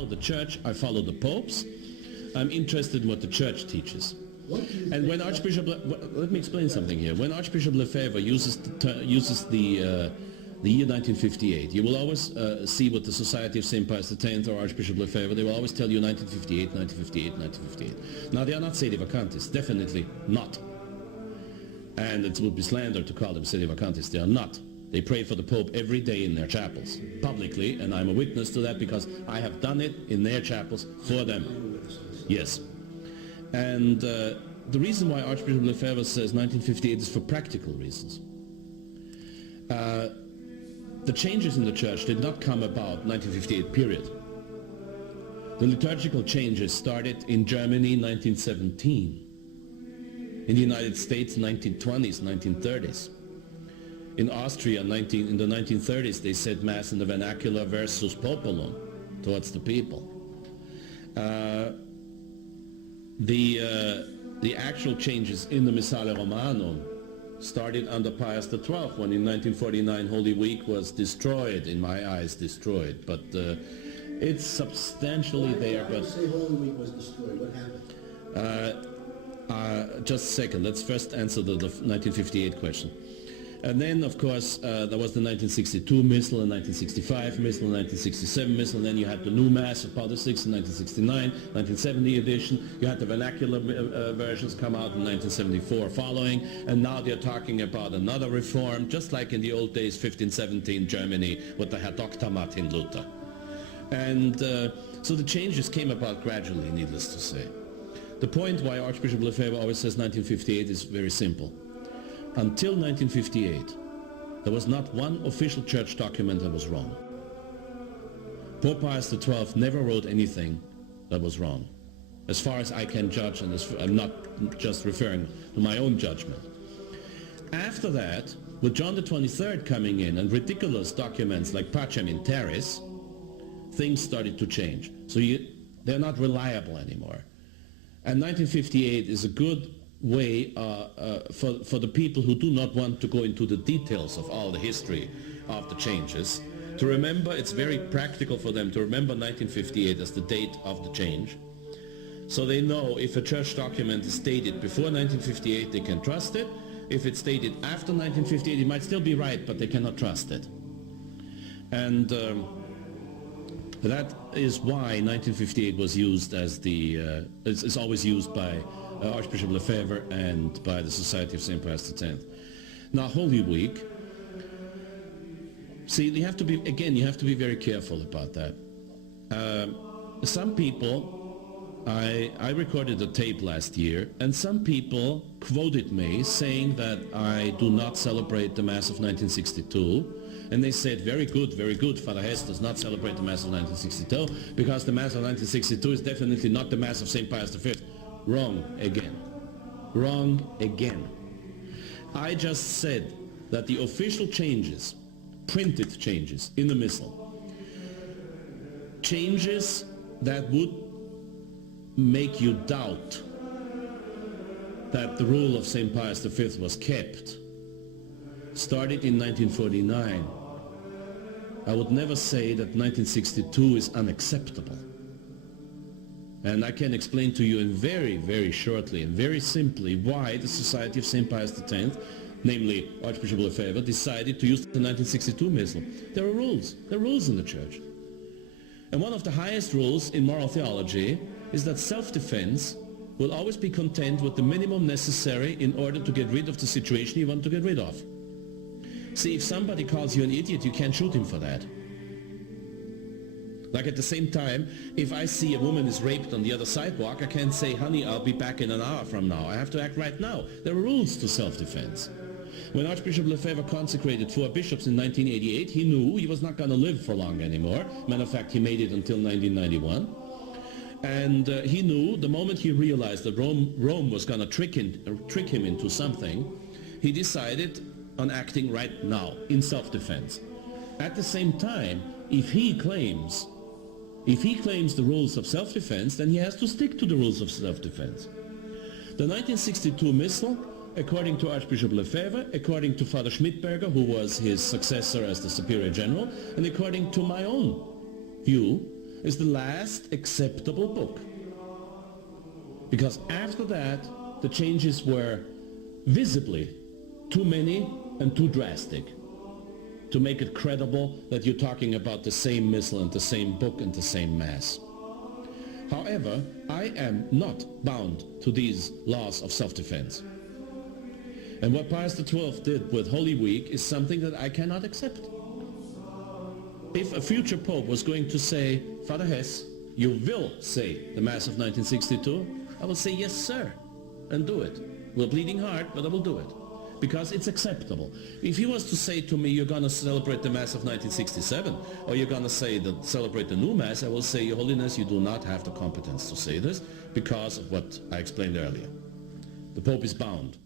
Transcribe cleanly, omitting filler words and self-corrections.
follow the church, I follow the popes. I'm interested in what the church teaches. And when Archbishop, let me explain something here. When Archbishop Lefebvre uses the year 1958, you will always see what the Society of St. Pius X or Archbishop Lefebvre, they will always tell you 1958, 1958, 1958. Now they are not Sedevacantists, definitely not. And it would be slander to call them Sedevacantists, they are not. They pray for the Pope every day in their chapels, publicly, and I'm a witness to that because I have done it in their chapels for them. Yes. And the reason why Archbishop Lefebvre says 1958 is for practical reasons. The changes in the church did not come about 1958, period. The liturgical changes started in Germany 1917, in the United States 1920s, 1930s. In Austria in the 1930s they said Mass in the vernacular versus populum, towards the people. The actual changes in the Missale Romanum started under Pius XII, when in 1949 Holy Week was destroyed, in my eyes destroyed, but it's substantially there. But say Holy Week was destroyed, what happened? Just a second, let's first answer the 1958 question. And then, of course, there was the 1962 Missal, and 1965 Missal, and 1967 Missal, and then you had the new Mass of Paul VI in 1969, 1970 edition. You had the vernacular versions come out in 1974 following, and now they're talking about another reform, just like in the old days, 1517 Germany, with the Herr Dr. Martin Luther. And so the changes came about gradually, needless to say. The point why Archbishop Lefebvre always says 1958 is very simple. Until 1958, there was not one official church document that was wrong. Pope Pius XII never wrote anything that was wrong, as far as I can judge, and I'm not just referring to my own judgment. After that, with John the 23rd coming in and ridiculous documents like Pacem in Terris, things started to change. So they're not reliable anymore. And 1958 is a good way for the people who do not want to go into the details of all the history of the changes to remember. It's very practical for them to remember 1958 as the date of the change, so they know if a church document is dated before 1958 they can trust it. If it's dated after 1958 it might still be right, but they cannot trust it. And that is why 1958 was used as the is always used by Archbishop Lefebvre and by the Society of St. Pius X. Now, Holy Week, see, you have to be very careful about that. Some people, I recorded a tape last year, and some people quoted me saying that I do not celebrate the Mass of 1962, and they said, very good, Father Hesse does not celebrate the Mass of 1962, because the Mass of 1962 is definitely not the Mass of St. Pius V. Wrong again. Wrong again. I just said that the official changes, printed changes in the Missal, changes that would make you doubt that the rule of St. Pius V was kept, started in 1949. I would never say that 1962 is unacceptable. And I can explain to you in very shortly and very simply why the Society of St. Pius X, namely Archbishop Lefebvre, decided to use the 1962 Missal. There are rules in the Church. And one of the highest rules in moral theology is that self-defense will always be content with the minimum necessary in order to get rid of the situation you want to get rid of. See, if somebody calls you an idiot, you can't shoot him for that. Like at the same time, if I see a woman is raped on the other sidewalk, I can't say, honey, I'll be back in an hour from now. I have to act right now. There are rules to self-defense. When Archbishop Lefebvre consecrated 4 bishops in 1988, he knew he was not going to live for long anymore. Matter of fact, he made it until 1991. And he knew the moment he realized that Rome was going to trick him into something, he decided on acting right now in self-defense. At the same time, if he claims the rules of self-defense, then he has to stick to the rules of self-defense. The 1962 Missal, according to Archbishop Lefebvre, according to Father Schmidberger, who was his successor as the Superior General, and according to my own view, is the last acceptable book. Because after that, the changes were visibly too many and too drastic to make it credible that you're talking about the same missal and the same book and the same Mass. However, I am not bound to these laws of self-defense. And what Pius XII did with Holy Week is something that I cannot accept. If a future Pope was going to say, Father Hesse, you will say the Mass of 1962, I will say, yes, sir, and do it. With a bleeding heart, but I will do it. Because it's acceptable. If he was to say to me, you're going to celebrate the Mass of 1967, or you're going to celebrate the new Mass, I will say, Your Holiness, you do not have the competence to say this because of what I explained earlier. The Pope is bound